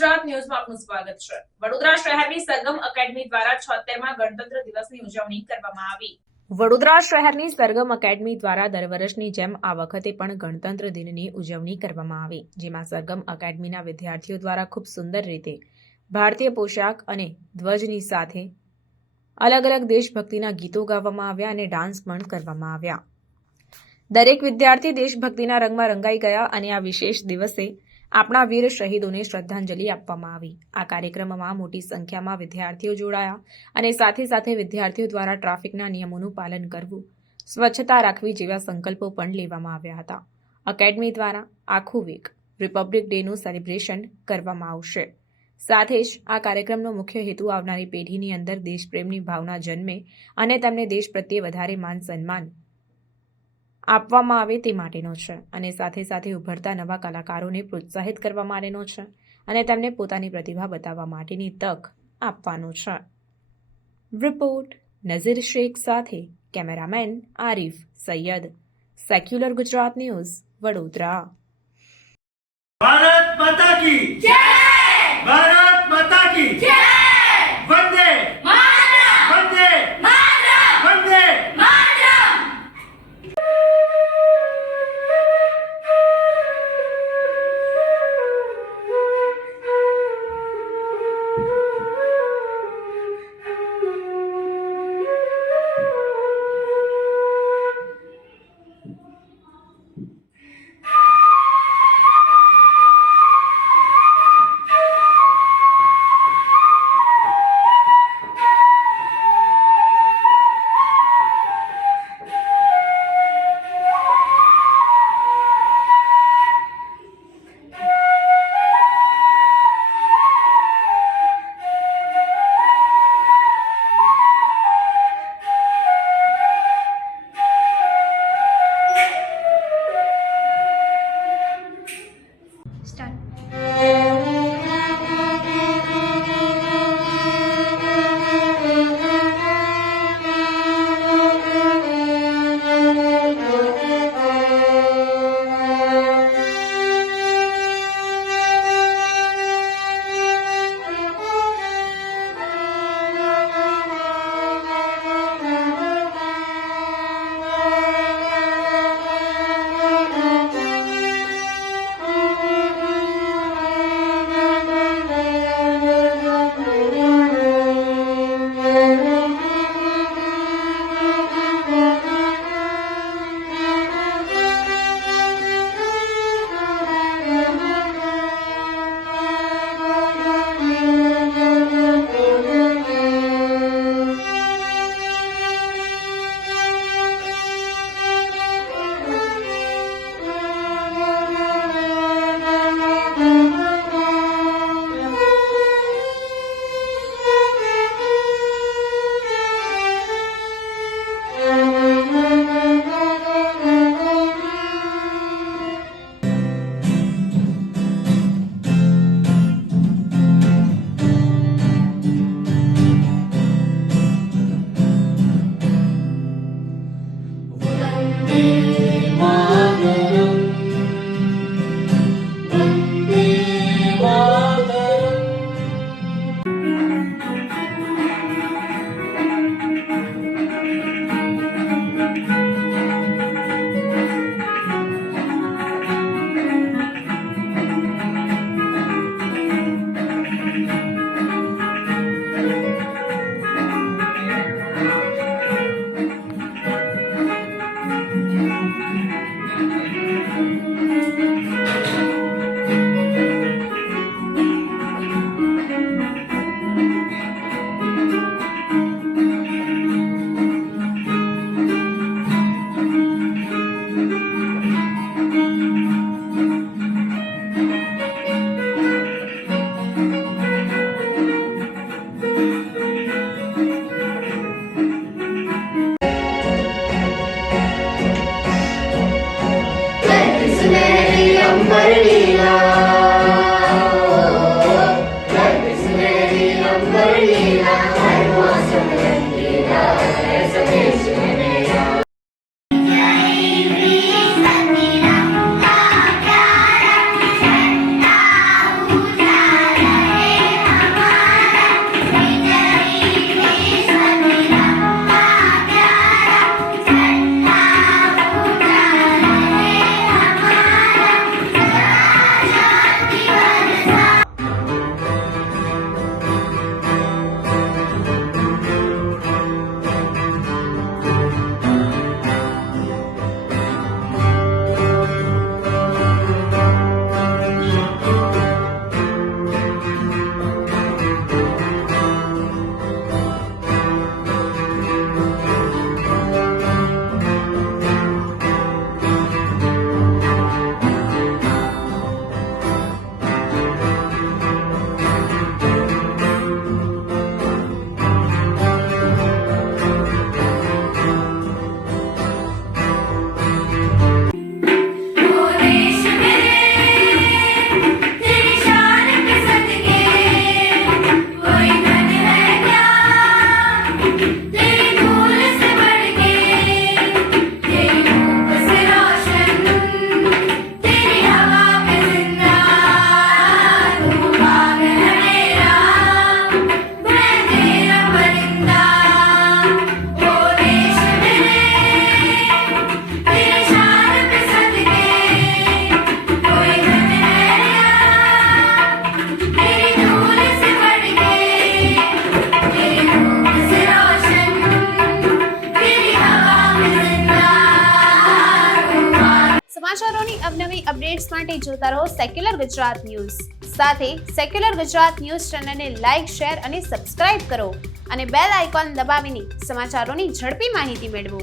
ગુજરાત ન્યૂઝમાં આપનું સ્વાગત છે। વડોદરા શહેરની સરગમ એકેડમી દ્વારા 76મા ગણતંત્ર દિવસની ઉજવણી કરવામાં આવી। વડોદરા શહેરની સરગમ એકેડમી દ્વારા દર વર્ષની જેમ આ વખતે પણ ગણતંત્ર દિનની ઉજવણી કરવામાં આવી, જેમાં સરગમ એકેડમીના વિદ્યાર્થીઓ દ્વારા ખૂબ સુંદર રીતે ભારતીય પોશાક અને ધ્વજની સાથે અલગ અલગ દેશભક્તિના ગીતો ગાવામાં આવ્યા અને ડાન્સ પણ કરવામાં આવ્યા। દરેક વિદ્યાર્થી દેશભક્તિના રંગમાં રંગાઈ ગયા અને આ વિશેષ દિવસે આપણા વીર શહીદોને શ્રદ્ધાંજલિ આપવામાં આવી। આ કાર્યક્રમમાં મોટી સંખ્યામાં વિદ્યાર્થીઓ જોડાયા અને સાથે સાથે વિદ્યાર્થીઓ દ્વારા ટ્રાફિકના નિયમોનું પાલન કરવું, સ્વચ્છતા રાખવી જેવા સંકલ્પો પણ લેવામાં આવ્યા હતા। એકેડમી દ્વારા આખું વીક રિપબ્લિક ડેનું સેલિબ્રેશન કરવામાં આવશે। સાથે જ આ કાર્યક્રમનો મુખ્ય હેતુ આવનારી પેઢીની અંદર દેશપ્રેમની ભાવના જન્મે અને તેમને દેશ પ્રત્યે વધારે માન સન્માન આપવામાં આવે તે માટેનો છે અને સાથે સાથે ઉભરતા નવા કલાકારોને પ્રોત્સાહિત કરવા માટેનો છે અને તેમને પોતાની પ્રતિભા બતાવવા માટેની તક આપવાનો છે। રિપોર્ટ નઝીર શેખ સાથે cameraman Arif Syed, secular Gujarat news, Vadodara. Bharat માતા કી જય! ભારત માતા કી જય! વંદે માતરમ! વંદે માતરમ! વંદે માતરમ! અવનવી અપડેટ્સ માટે જોતા રહો સેક્યુલર ગુજરાત ન્યૂઝ. સાથે સેક્યુલર ગુજરાત ન્યૂઝ ચેનલને લાઇક, શેર અને સબસ્ક્રાઇબ કરો અને બેલ આઇકોન દબાવીને સમાચારોની ઝડપી માહિતી મેળવો.